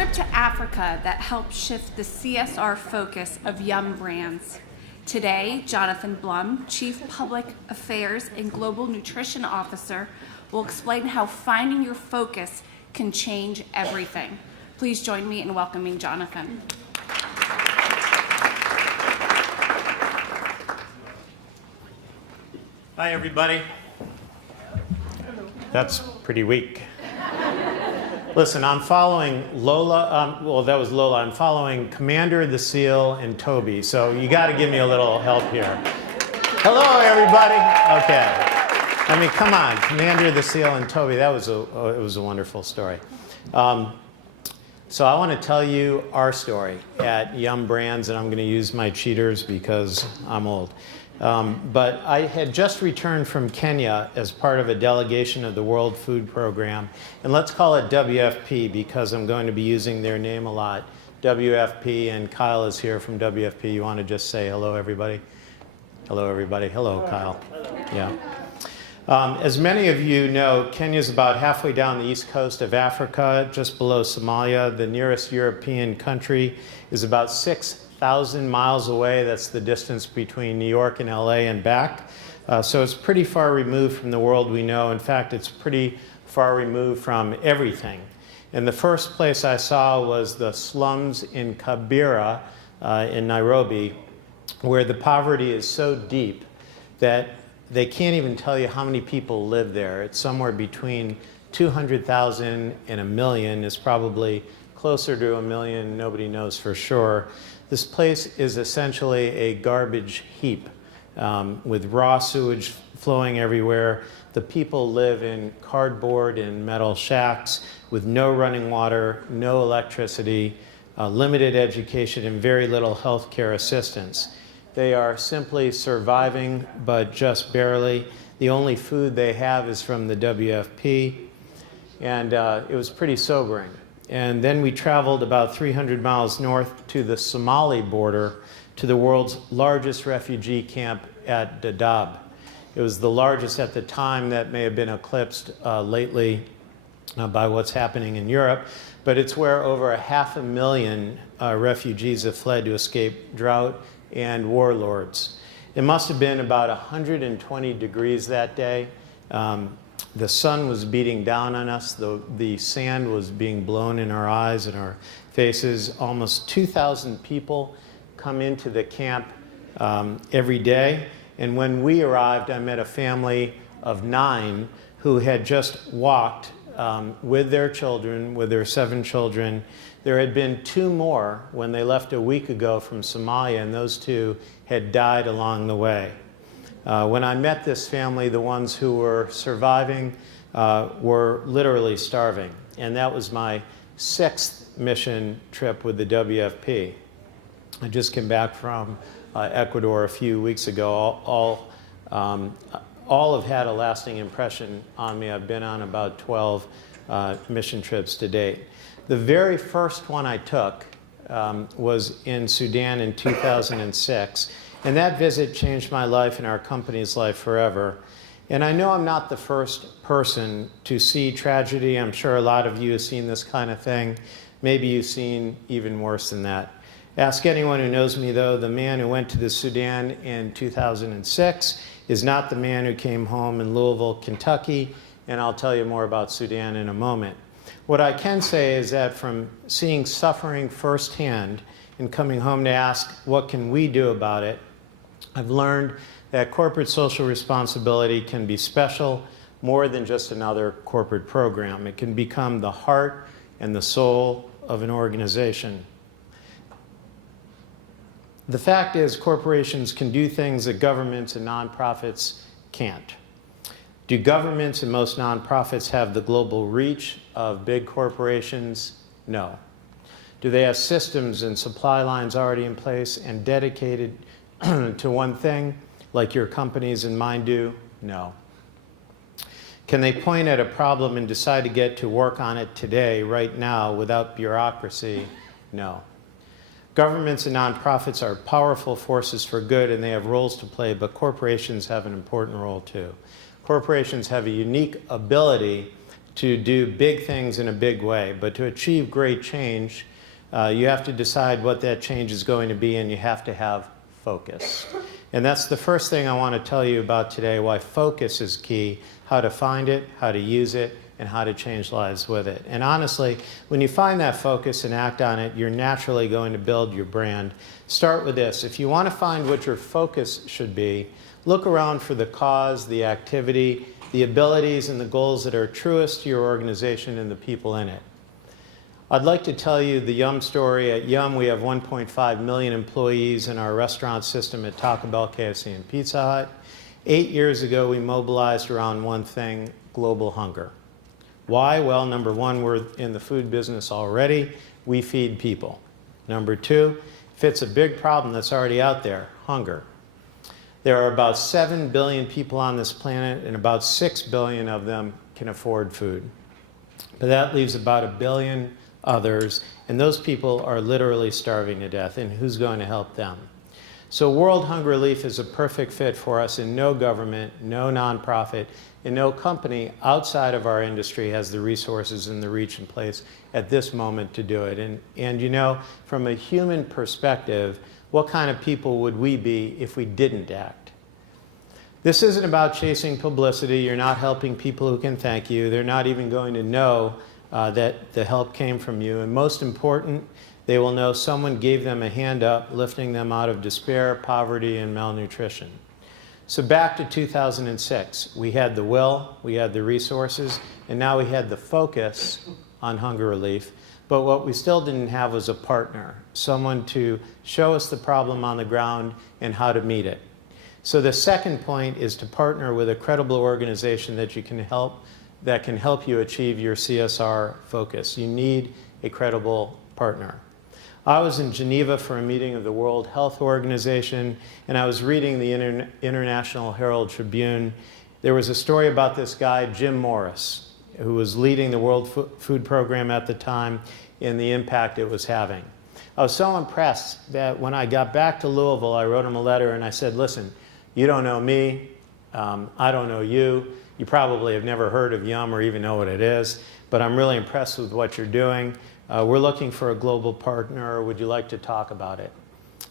trip to Africa that helped shift the CSR focus of Yum Brands. Today, Jonathan Blum, Chief Public Affairs and Global Nutrition Officer, will explain how finding your focus can change everything. Please join me in welcoming Jonathan. Hi, everybody. That's pretty weak. Listen, I'm following Lola. Well, that was Lola. I'm following Commander, the Seal, and Toby. So you got to give me a little help here. Hello, everybody. Okay. I mean, come on, Commander, the Seal, and Toby. That was it was a wonderful story. So I want to tell you our story at Yum Brands, and I'm going to use my cheaters because I'm old. But I had just returned from Kenya as part of a delegation of the World Food Program. And let's call it WFP because I'm going to be using their name a lot. WFP, and Kyle is here from WFP. You want to just say hello, everybody? Hello, everybody. Hello, Kyle. Yeah. As many of you know, Kenya is about halfway down the east coast of Africa, just below Somalia. The nearest European country is about 6,000 miles away. That's the distance between New York and LA and back. So it's pretty far removed from the world we know. In fact, it's pretty far removed from everything. And the first place I saw was the slums in Kibera in Nairobi, where the poverty is so deep that they can't even tell you how many people live there. It's somewhere between 200,000 and 1 million. It's probably closer to 1 million. Nobody knows for sure. This place is essentially a garbage heap with raw sewage flowing everywhere. The people live in cardboard and metal shacks with no running water, no electricity, limited education, and very little health care assistance. They are simply surviving, but just barely. The only food they have is from the WFP, and it was pretty sobering. And then we traveled about 300 miles north to the Somali border to the world's largest refugee camp at Dadaab. It was the largest at the time. That may have been eclipsed lately by what's happening in Europe, but it's where over 500,000 refugees have fled to escape drought and warlords. It must have been about 120 degrees that day. The sun was beating down on us. The sand was being blown in our eyes and our faces. Almost 2,000 people come into the camp every day. And when we arrived, I met a family of 9 who had just walked with their children, with their 7 children. There had been 2 more when they left a week ago from Somalia, and those 2 had died along the way. When I met this family, the ones who were surviving were literally starving. And that was my 6th mission trip with the WFP. I just came back from Ecuador a few weeks ago. All have had a lasting impression on me. I've been on about 12 mission trips to date. The very first one I took was in Sudan in 2006. And that visit changed my life and our company's life forever. And I know I'm not the first person to see tragedy. I'm sure a lot of you have seen this kind of thing. Maybe you've seen even worse than that. Ask anyone who knows me, though, the man who went to the Sudan in 2006 is not the man who came home in Louisville, Kentucky. And I'll tell you more about Sudan in a moment. What I can say is that from seeing suffering firsthand and coming home to ask, what can we do about it? I've learned that corporate social responsibility can be special, more than just another corporate program. It can become the heart and the soul of an organization. The fact is, corporations can do things that governments and nonprofits can't. Do governments and most nonprofits have the global reach of big corporations? No. Do they have systems and supply lines already in place and dedicated to one thing, like your companies and mine do? No. Can they point at a problem and decide to get to work on it today, right now, without bureaucracy? No. Governments and nonprofits are powerful forces for good, and they have roles to play, but corporations have an important role too. Corporations have a unique ability to do big things in a big way. But to achieve great change, you have to decide what that change is going to be, and you have to have focus. And that's the first thing I want to tell you about today, why focus is key, how to find it, how to use it, and how to change lives with it. And honestly, when you find that focus and act on it, you're naturally going to build your brand. Start with this. If you want to find what your focus should be, look around for the cause, the activity, the abilities, and the goals that are truest to your organization and the people in it. I'd like to tell you the Yum story. At Yum, we have 1.5 million employees in our restaurant system at Taco Bell, KFC, and Pizza Hut. 8 years ago, we mobilized around one thing: global hunger. Why? Well, number one, we're in the food business already. We feed people. Number two, fits a big problem that's already out there: hunger. There are about 7 billion people on this planet, and about 6 billion of them can afford food. But that leaves about 1 billion others, and those people are literally starving to death, and who's going to help them? So World Hunger Relief is a perfect fit for us, and no government, no nonprofit, and no company outside of our industry has the resources and the reach in place at this moment to do it. And you know, from a human perspective, what kind of people would we be if we didn't act? This isn't about chasing publicity. You're not helping people who can thank you. They're not even going to know that the help came from you. And most important, they will know someone gave them a hand up, lifting them out of despair, poverty, and malnutrition. So back to 2006, we had the will, we had the resources, and now we had the focus on hunger relief. But what we still didn't have was a partner, someone to show us the problem on the ground and how to meet it. So the second point is to partner with a credible organization that can help you achieve your CSR focus. You need a credible partner. I was in Geneva for a meeting of the World Health Organization, and I was reading the International Herald Tribune. There was a story about this guy, Jim Morris, who was leading the World Food Program at the time and the impact it was having. I was so impressed that when I got back to Louisville, I wrote him a letter and I said, listen, you don't know me, I don't know you. You probably have never heard of Yum or even know what it is, but I'm really impressed with what you're doing. We're looking for a global partner. Would you like to talk about it?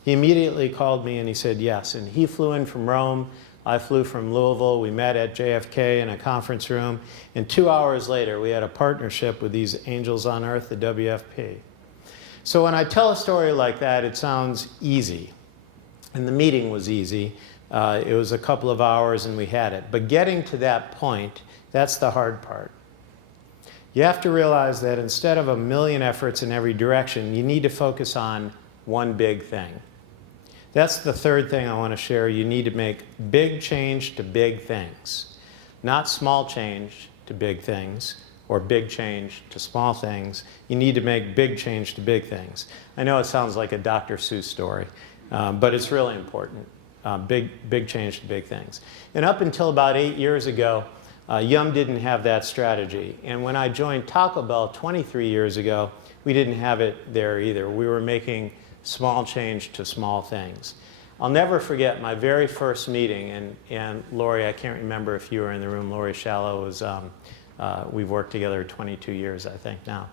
He immediately called me and he said yes. And he flew in from Rome. I flew from Louisville. We met at JFK in a conference room. And 2 hours later, we had a partnership with these angels on earth, the WFP. So when I tell a story like that, it sounds easy. And the meeting was easy. It was a couple of hours and we had it. But getting to that point, that's the hard part. You have to realize that instead of a million efforts in every direction, you need to focus on one big thing. That's the third thing I want to share. You need to make big change to big things, not small change to big things or big change to small things. You need to make big change to big things. I know it sounds like a Dr. Seuss story, but it's really important. Big change to big things. And up until about 8 years ago, Yum didn't have that strategy. And when I joined Taco Bell 23 years ago, we didn't have it there either. We were making small change to small things. I'll never forget my very first meeting, and Lori, I can't remember if you were in the room. Lori Shallow was, we've worked together 22 years, I think now.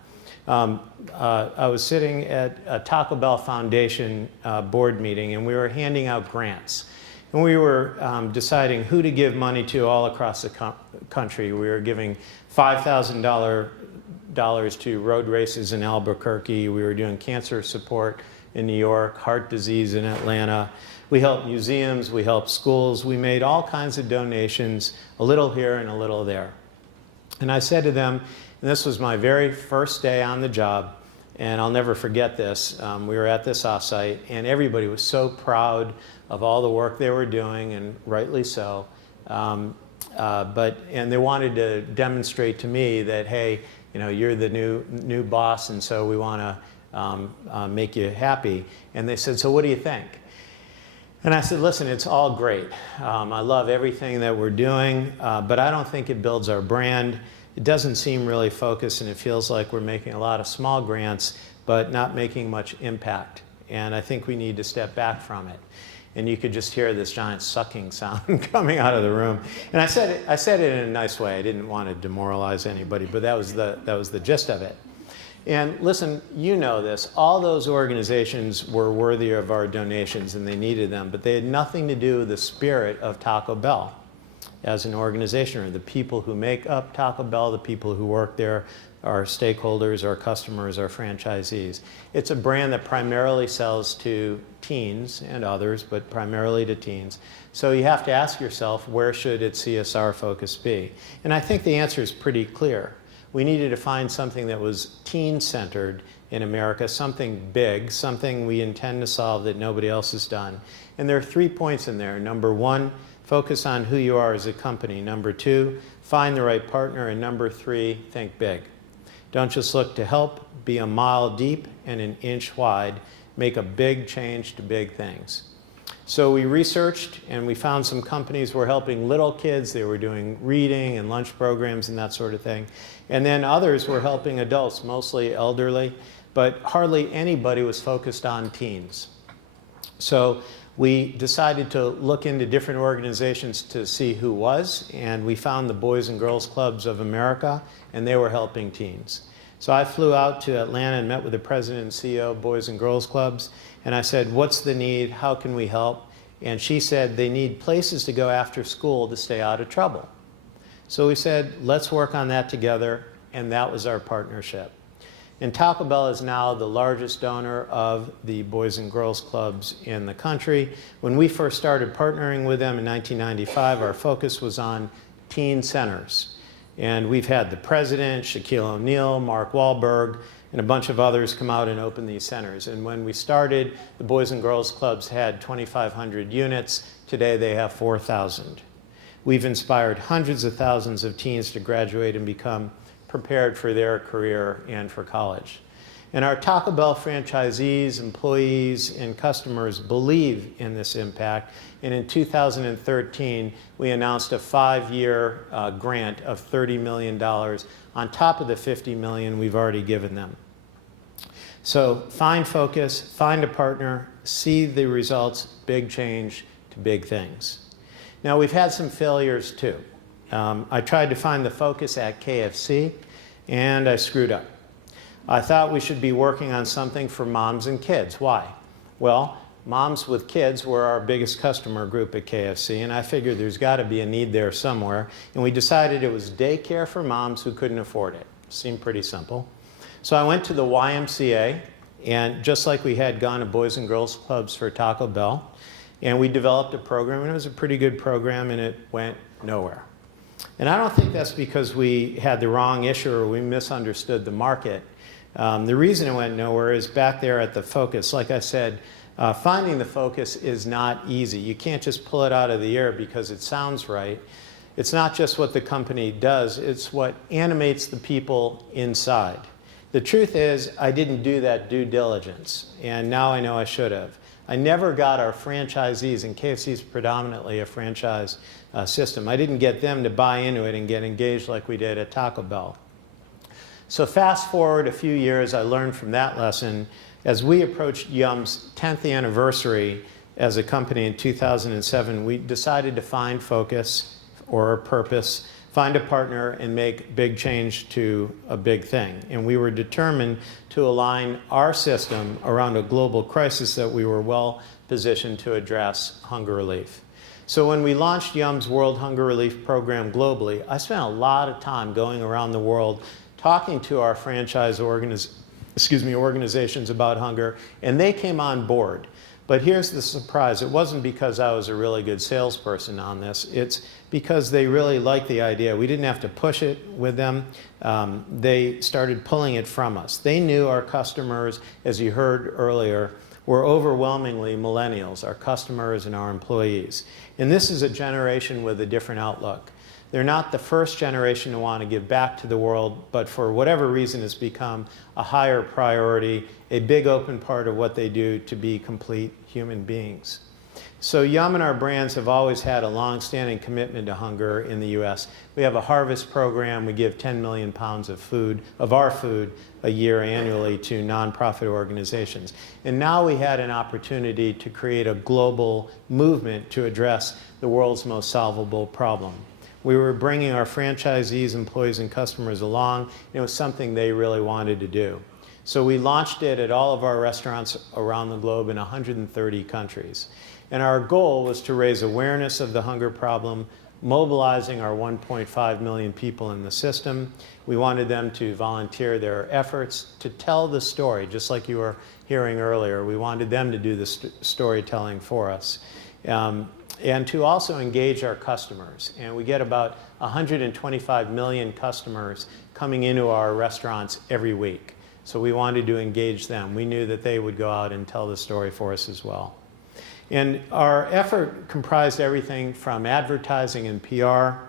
I was sitting at a Taco Bell Foundation board meeting, and we were handing out grants. And we were deciding who to give money to all across the country. We were giving $5,000 to road races in Albuquerque. We were doing cancer support in New York, heart disease in Atlanta. We helped museums, we helped schools. We made all kinds of donations, a little here and a little there. And I said to them, and this was my very first day on the job, and I'll never forget this. We were at this offsite, and everybody was so proud of all the work they were doing, and rightly so. And they wanted to demonstrate to me that, hey, you know, you're the new boss, and so we want to make you happy. And they said, so what do you think? And I said, listen, it's all great. I love everything that we're doing, but I don't think it builds our brand. It doesn't seem really focused, and it feels like we're making a lot of small grants, but not making much impact. And I think we need to step back from it. and you could just hear this giant sucking sound coming out of the room. And I said it in a nice way. I didn't want to demoralize anybody, but that was the gist of it. And listen, you know this. All those organizations were worthy of our donations, and they needed them, but they had nothing to do with the spirit of Taco Bell as an organization, or the people who make up Taco Bell, the people who work there, our stakeholders, our customers, our franchisees. It's a brand that primarily sells to teens and others, but primarily to teens. So you have to ask yourself, where should its CSR focus be? And I think the answer is pretty clear. We needed to find something that was teen-centered in America, something big, something we intend to solve that nobody else has done. And there are 3 points in there. Number 1, focus on who you are as a company. Number 2, find the right partner. And number 3, think big. Don't just look to help, be a mile deep and an inch wide. Make a big change to big things. So we researched and we found some companies were helping little kids. They were doing reading and lunch programs and that sort of thing. And then others were helping adults, mostly elderly, but hardly anybody was focused on teens. So we decided to look into different organizations to see who was, and we found the Boys and Girls Clubs of America, and they were helping teens. So I flew out to Atlanta and met with the president and CEO of Boys and Girls Clubs, and I said, what's the need? How can we help? And she said they need places to go after school to stay out of trouble. So we said, let's work on that together, and that was our partnership. And Taco Bell is now the largest donor of the Boys and Girls Clubs in the country. When we first started partnering with them in 1995, our focus was on teen centers. And we've had the president, Shaquille O'Neal, Mark Wahlberg, and a bunch of others come out and open these centers. And when we started, the Boys and Girls Clubs had 2,500 units. Today they have 4,000. We've inspired hundreds of thousands of teens to graduate and become prepared for their career and for college. And our Taco Bell franchisees, employees, and customers believe in this impact. And in 2013, we announced a 5-year grant of $30 million on top of the $50 million we've already given them. So find focus, find a partner, see the results, big change to big things. Now, we've had some failures too. I tried to find the focus at KFC, and I screwed up. I thought we should be working on something for moms and kids. Why? Well, moms with kids were our biggest customer group at KFC, and I figured there's got to be a need there somewhere. And we decided it was daycare for moms who couldn't afford it. Seemed pretty simple. So I went to the YMCA, and just like we had gone to Boys and Girls Clubs for Taco Bell, and we developed a program, and it was a pretty good program, and it went nowhere. And I don't think that's because we had the wrong issue or we misunderstood the market. The reason it went nowhere is back there at the focus. Like I said, finding the focus is not easy. You can't just pull it out of the air because it sounds right. It's not just what the company does, it's what animates the people inside. The truth is, I didn't do that due diligence, and now I know I should have. I never got our franchisees, and KFC is predominantly a franchise system. I didn't get them to buy into it and get engaged like we did at Taco Bell. So fast forward a few years, I learned from that lesson. As we approached Yum's 10th anniversary as a company in 2007, we decided to find focus or a purpose, find a partner, and make big change to a big thing. And we were determined to align our system around a global crisis that we were well positioned to address: hunger relief. So when we launched Yum's World Hunger Relief Program globally, I spent a lot of time going around the world talking to our franchise organizations about hunger, and they came on board. But here's the surprise. It wasn't because I was a really good salesperson on this. It's because they really liked the idea. We didn't have to push it with them. They started pulling it from us. They knew our customers, as you heard earlier, were overwhelmingly millennials, our customers and our employees. And this is a generation with a different outlook. They're not the first generation to want to give back to the world, but for whatever reason it's become a higher priority, a big open part of what they do to be complete human beings. So Yum and our brands have always had a long-standing commitment to hunger in the U.S. We have a harvest program. We give 10 million pounds of food, of our food, a year annually to nonprofit organizations. And now we had an opportunity to create a global movement to address the world's most solvable problem. We were bringing our franchisees, employees, and customers along. It was something they really wanted to do. So we launched it at all of our restaurants around the globe in 130 countries. And our goal was to raise awareness of the hunger problem, mobilizing our 1.5 million people in the system. We wanted them to volunteer their efforts to tell the story, just like you were hearing earlier. We wanted them to do the storytelling for us. And to also engage our customers. And we get about 125 million customers coming into our restaurants every week. So we wanted to engage them. We knew that they would go out and tell the story for us as well. And our effort comprised everything from advertising and PR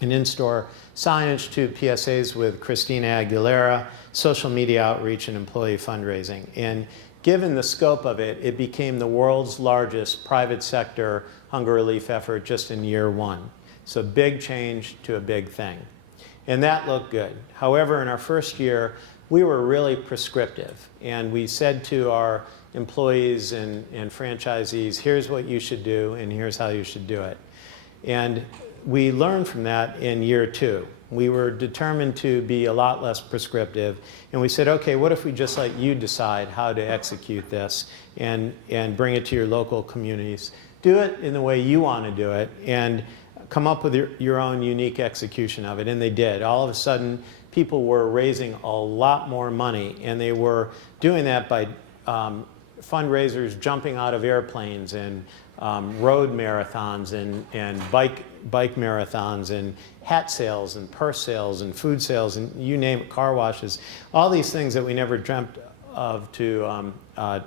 and in-store signage to PSAs with Christina Aguilera, social media outreach, and employee fundraising. And given the scope of it, it became the world's largest private sector hunger relief effort just in year one. So big change to a big thing. And that looked good. However, in our first year, we were really prescriptive. And we said to our employees and franchisees, here's what you should do, and here's how you should do it. And we learned from that in year two. We were determined to be a lot less prescriptive. And we said, okay, what if we just let you decide how to execute this and bring it to your local communities? Do it in the way you want to do it and come up with your own unique execution of it. And they did. All of a sudden, people were raising a lot more money, and they were doing that by fundraisers jumping out of airplanes and road marathons and bike marathons and hat sales and purse sales and food sales and you name it, car washes, all these things that we never dreamt of to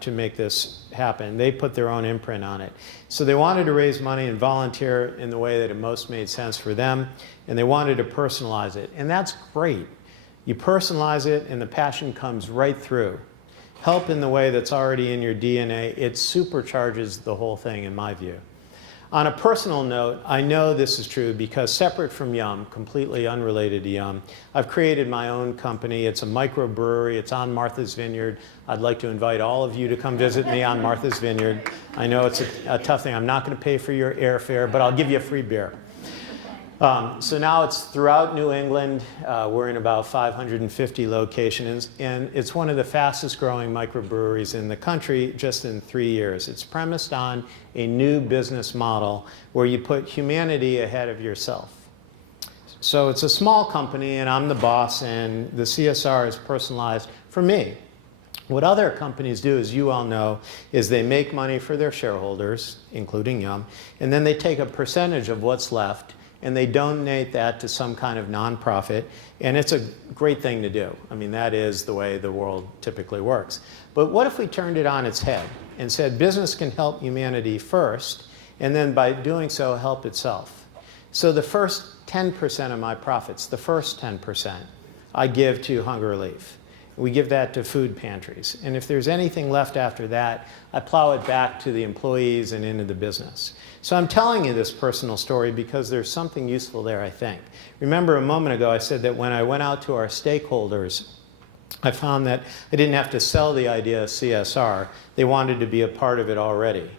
make this happen. They put their own imprint on it. So they wanted to raise money and volunteer in the way that it most made sense for them, and they wanted to personalize it. And that's great. You personalize it and the passion comes right through. Help in the way that's already in your DNA, it supercharges the whole thing in my view. On a personal note, I know this is true because separate from Yum, completely unrelated to Yum, I've created my own company. It's a microbrewery. It's on Martha's Vineyard. I'd like to invite all of you to come visit me on Martha's Vineyard. I know it's a tough thing. I'm not going to pay for your airfare, but I'll give you a free beer. So now it's throughout New England. We're in about 550 locations, and it's one of the fastest growing microbreweries in the country just in 3 years. It's premised on a new business model where you put humanity ahead of yourself. So it's a small company, and I'm the boss, and the CSR is personalized for me. What other companies do, as you all know, is they make money for their shareholders, including Yum, and then they take a percentage of what's left and they donate that to some kind of nonprofit, and it's a great thing to do. I mean, that is the way the world typically works. But what if we turned it on its head and said business can help humanity first, and then by doing so, help itself? So the first 10% of my profits, the first 10%, I give to hunger relief. We give that to food pantries. And if there's anything left after that, I plow it back to the employees and into the business. So I'm telling you this personal story because there's something useful there, I think. Remember a moment ago I said that when I went out to our stakeholders, I found that I didn't have to sell the idea of CSR. They wanted to be a part of it already.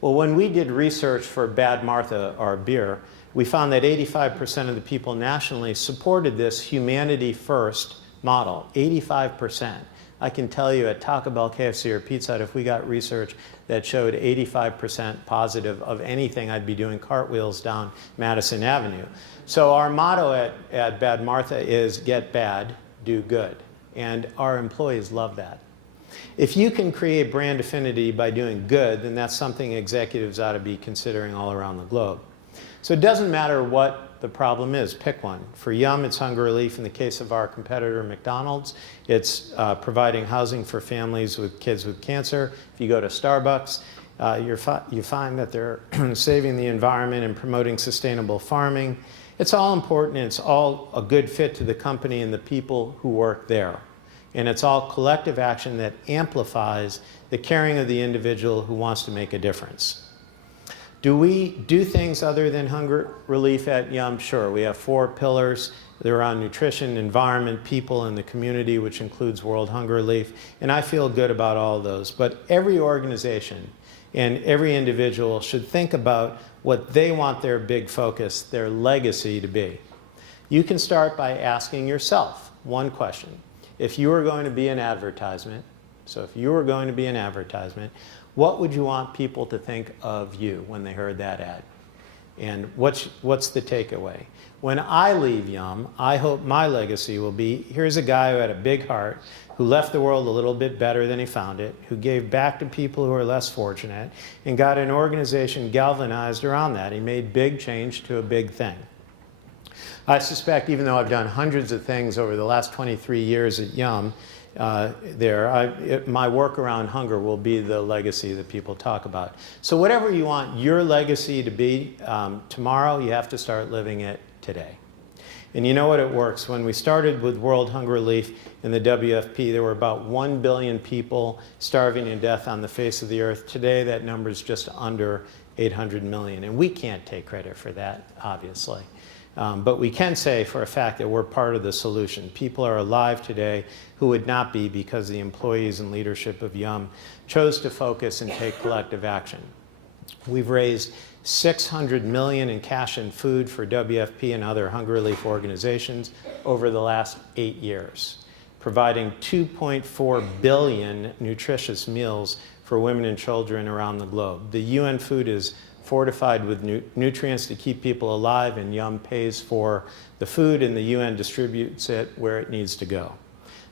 Well, when we did research for Bad Martha, our beer, we found that 85% of the people nationally supported this humanity first model, 85%. I can tell you at Taco Bell, KFC, or Pizza Hut, if we got research that showed 85% positive of anything, I'd be doing cartwheels down Madison Avenue. So our motto at Bad Martha is get bad, do good. And our employees love that. If you can create brand affinity by doing good, then that's something executives ought to be considering all around the globe. So it doesn't matter what the problem is, pick one. For Yum, it's hunger relief. In the case of our competitor, McDonald's, it's providing housing for families with kids with cancer. If you go to Starbucks, you find that they're saving the environment and promoting sustainable farming. It's all important, and it's all a good fit to the company and the people who work there. And it's all collective action that amplifies the caring of the individual who wants to make a difference. Do we do things other than hunger relief at Yum? Sure. We have 4 pillars. They're around nutrition, environment, people, and the community, which includes World Hunger Relief. And I feel good about all of those. But every organization and every individual should think about what they want their big focus, their legacy to be. You can start by asking yourself one question. If you were going to be an advertisement, what would you want people to think of you when they heard that ad? And what's the takeaway? When I leave Yum, I hope my legacy will be, here's a guy who had a big heart, who left the world a little bit better than he found it, who gave back to people who are less fortunate, and got an organization galvanized around that. He made big change to a big thing. I suspect, even though I've done hundreds of things over the last 23 years at Yum, my work around hunger will be the legacy that people talk about. So whatever you want your legacy to be tomorrow, you have to start living it today. And you know what, it works. When we started with World Hunger Relief in the WFP, there were about 1 billion people starving to death on the face of the earth. Today, that number is just under 800 million. And we can't take credit for that, obviously. But we can say for a fact that we're part of the solution. People are alive today who would not be because the employees and leadership of Yum chose to focus and take collective action. We've raised $600 million in cash and food for WFP and other hunger relief organizations over the last 8 years, providing 2.4 billion nutritious meals for women and children around the globe. The UN food is fortified with nutrients to keep people alive, and Yum pays for the food, and the UN distributes it where it needs to go.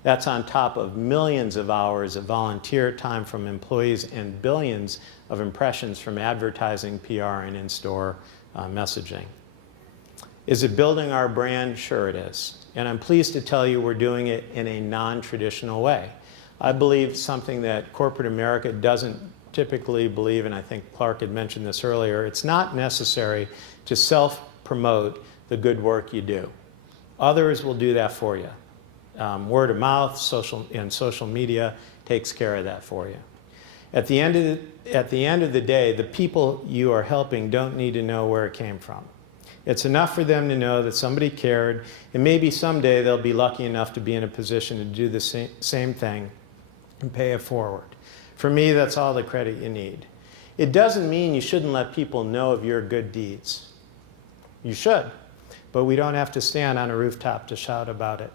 That's on top of millions of hours of volunteer time from employees and billions of impressions from advertising, PR, and in-store messaging. Is it building our brand? Sure it is. And I'm pleased to tell you we're doing it in a non-traditional way. I believe something that corporate America doesn't typically believe, and I think Clark had mentioned this earlier, it's not necessary to self-promote the good work you do. Others will do that for you. Word of mouth, social media takes care of that for you. At the end of the day, the people you are helping don't need to know where it came from. It's enough for them to know that somebody cared, and maybe someday they'll be lucky enough to be in a position to do the same thing and pay it forward. For me, that's all the credit you need. It doesn't mean you shouldn't let people know of your good deeds. You should, but we don't have to stand on a rooftop to shout about it.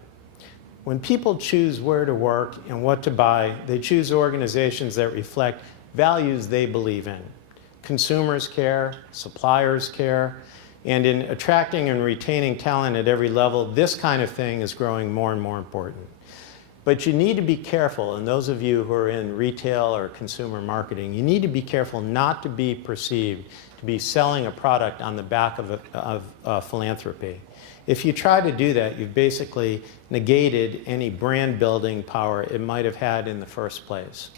When people choose where to work and what to buy, they choose organizations that reflect values they believe in. Consumers care, suppliers care, and in attracting and retaining talent at every level, this kind of thing is growing more and more important. But you need to be careful, and those of you who are in retail or consumer marketing, you need to be careful not to be perceived to be selling a product on the back of philanthropy. If you try to do that, you've basically negated any brand building power it might have had in the first place.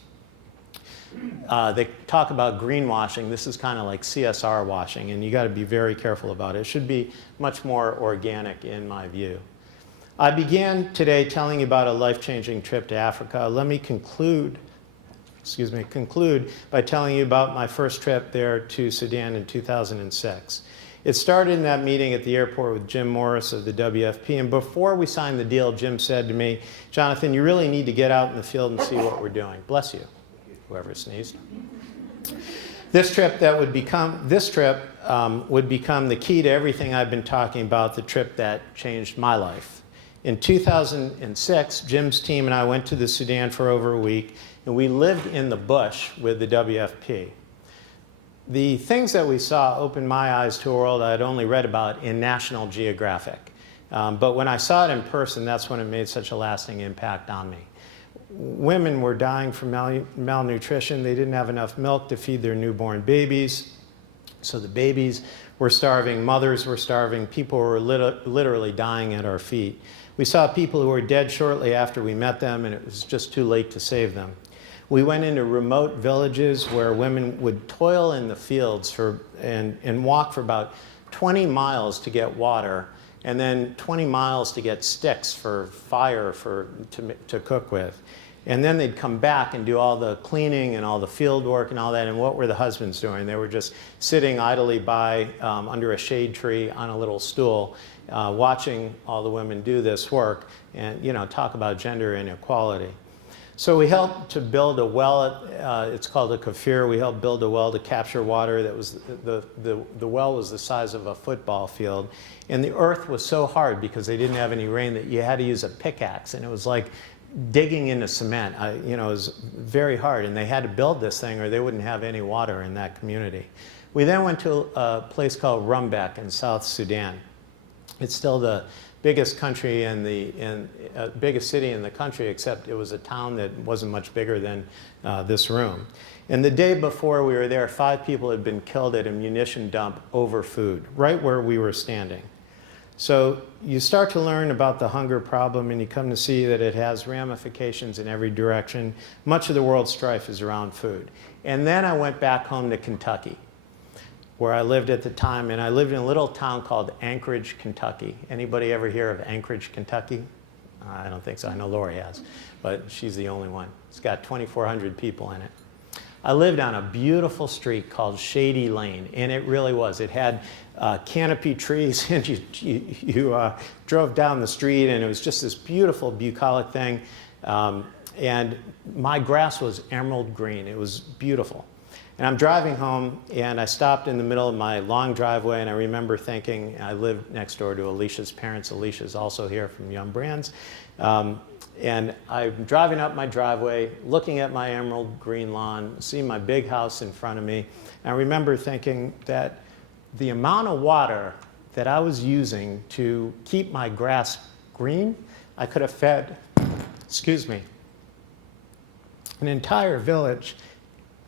They talk about greenwashing. This is kind of like CSR washing, and you got to be very careful about it. It should be much more organic in my view. I began today telling you about a life-changing trip to Africa. Let me conclude by telling you about my first trip there to Sudan in 2006. It started in that meeting at the airport with Jim Morris of the WFP, and before we signed the deal, Jim said to me, "Jonathan, you really need to get out in the field and see what we're doing." Bless you, whoever sneezed. This trip would become the key to everything I've been talking about, the trip that changed my life. In 2006, Jim's team and I went to the Sudan for over a week, and we lived in the bush with the WFP. The things that we saw opened my eyes to a world I had only read about in National Geographic. But when I saw it in person, that's when it made such a lasting impact on me. Women were dying from malnutrition. They didn't have enough milk to feed their newborn babies. So the babies were starving, mothers were starving, people were literally dying at our feet. We saw people who were dead shortly after we met them, and it was just too late to save them. We went into remote villages where women would toil in the fields and walk for about 20 miles to get water, and then 20 miles to get sticks for fire to cook with. And then they'd come back and do all the cleaning and all the field work and all that. And what were the husbands doing? They were just sitting idly by under a shade tree on a little stool, watching all the women do this work and, you know, talk about gender inequality. So we helped to build a well, it's called a kafir. We helped build a well to capture water that was, the well was the size of a football field. And the earth was so hard because they didn't have any rain that you had to use a pickaxe. And it was like digging into cement. You know, it was very hard. And they had to build this thing or they wouldn't have any water in that community. We then went to a place called Rumbek in South Sudan. It's still the biggest country in the biggest city in the country, except it was a town that wasn't much bigger than this room. And the day before we were there, 5 people had been killed at a munition dump over food, right where we were standing. So you start to learn about the hunger problem, and you come to see that it has ramifications in every direction. Much of the world's strife is around food. And then I went back home to Kentucky, where I lived at the time, and I lived in a little town called Anchorage, Kentucky. Anybody ever hear of Anchorage, Kentucky? I don't think so. I know Lori has, but she's the only one. It's got 2,400 people in it. I lived on a beautiful street called Shady Lane, and it really was. It had canopy trees, and you drove down the street, and it was just this beautiful bucolic thing. And my grass was emerald green. It was beautiful. And I'm driving home, and I stopped in the middle of my long driveway, and I remember thinking, I live next door to Alicia's parents. Alicia's also here from Yum Brands. And I'm driving up my driveway, looking at my emerald green lawn, seeing my big house in front of me. And I remember thinking that the amount of water that I was using to keep my grass green, I could have fed, excuse me, an entire village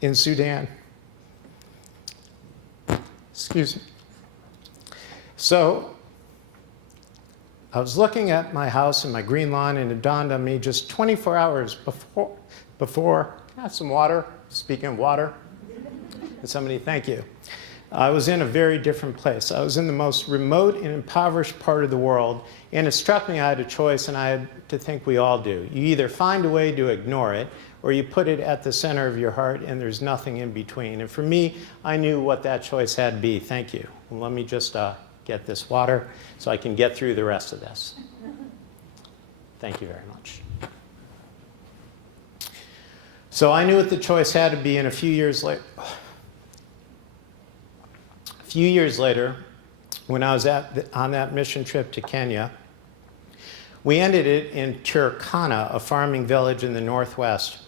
in Sudan. Excuse me. So I was looking at my house and my green lawn, and it dawned on me just 24 hours before can I have some water? Speaking of water, and somebody, thank you. I was in a very different place. I was in the most remote and impoverished part of the world, and it struck me I had a choice, and I had to think we all do. You either find a way to ignore it, or you put it at the center of your heart, and there's nothing in between. And for me, I knew what that choice had to be. Thank you. Well, let me just get this water so I can get through the rest of this. Thank you very much. So I knew what the choice had to be, and a few years later, when I was on that mission trip to Kenya, we ended it in Turkana, a farming village in the northwest,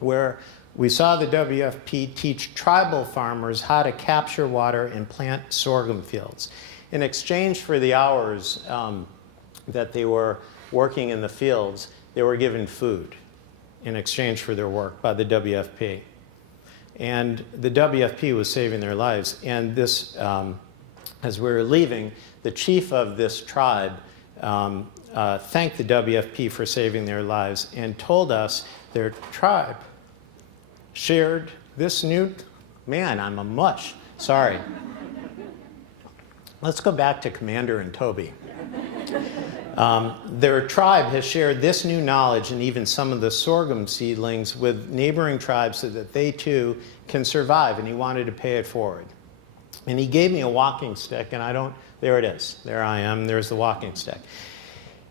where we saw the WFP teach tribal farmers how to capture water and plant sorghum fields. In exchange for the hours that they were working in the fields, they were given food in exchange for their work by the WFP. And the WFP was saving their lives. And this, as we were leaving, the chief of this tribe thanked the WFP for saving their lives and told us their tribe shared this new, man, I'm a mush, sorry. Let's go back to Commander and Toby. Their tribe has shared this new knowledge and even some of the sorghum seedlings with neighboring tribes so that they too can survive, and he wanted to pay it forward. And he gave me a walking stick, and there it is. There I am, there's the walking stick.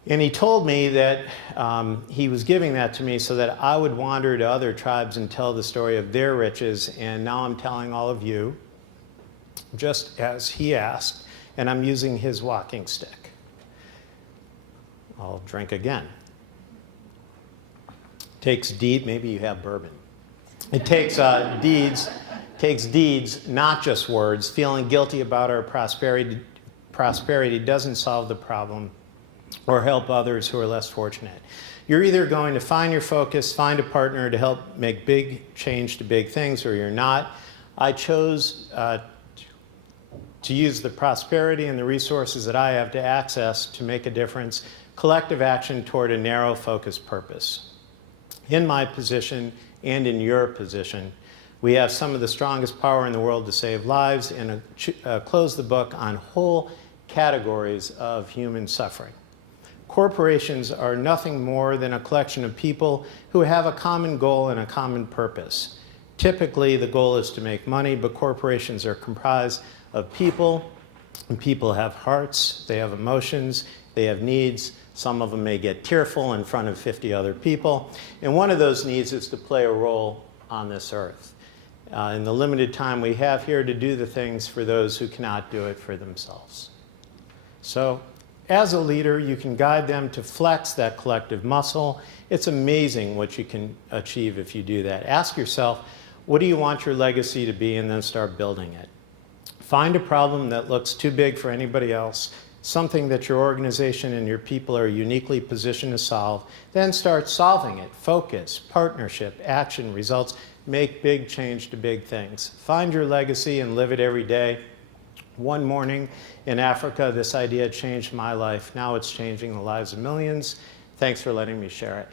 And he told me that he was giving that to me so that I would wander to other tribes and tell the story of their riches, and now I'm telling all of you, just as he asked, and I'm using his walking stick. I'll drink again. Takes deed, maybe you have bourbon. It takes deeds, not just words. Feeling guilty about our prosperity doesn't solve the problem or help others who are less fortunate. You're either going to find your focus, find a partner to help make big change to big things, or you're not. I chose to use the prosperity and the resources that I have to access to make a difference, collective action toward a narrow focused purpose. In my position and in your position, we have some of the strongest power in the world to save lives and close the book on whole categories of human suffering. Corporations are nothing more than a collection of people who have a common goal and a common purpose. Typically, the goal is to make money, but corporations are comprised of people, and people have hearts, they have emotions, they have needs. Some of them may get tearful in front of 50 other people, and one of those needs is to play a role on this earth. In the limited time we have here, to do the things for those who cannot do it for themselves. So, as a leader, you can guide them to flex that collective muscle. It's amazing what you can achieve if you do that. Ask yourself, what do you want your legacy to be, and then start building it. Find a problem that looks too big for anybody else, something that your organization and your people are uniquely positioned to solve, then start solving it. Focus, partnership, action, results. Make big change to big things. Find your legacy and live it every day. One morning in Africa, this idea changed my life. Now it's changing the lives of millions. Thanks for letting me share it.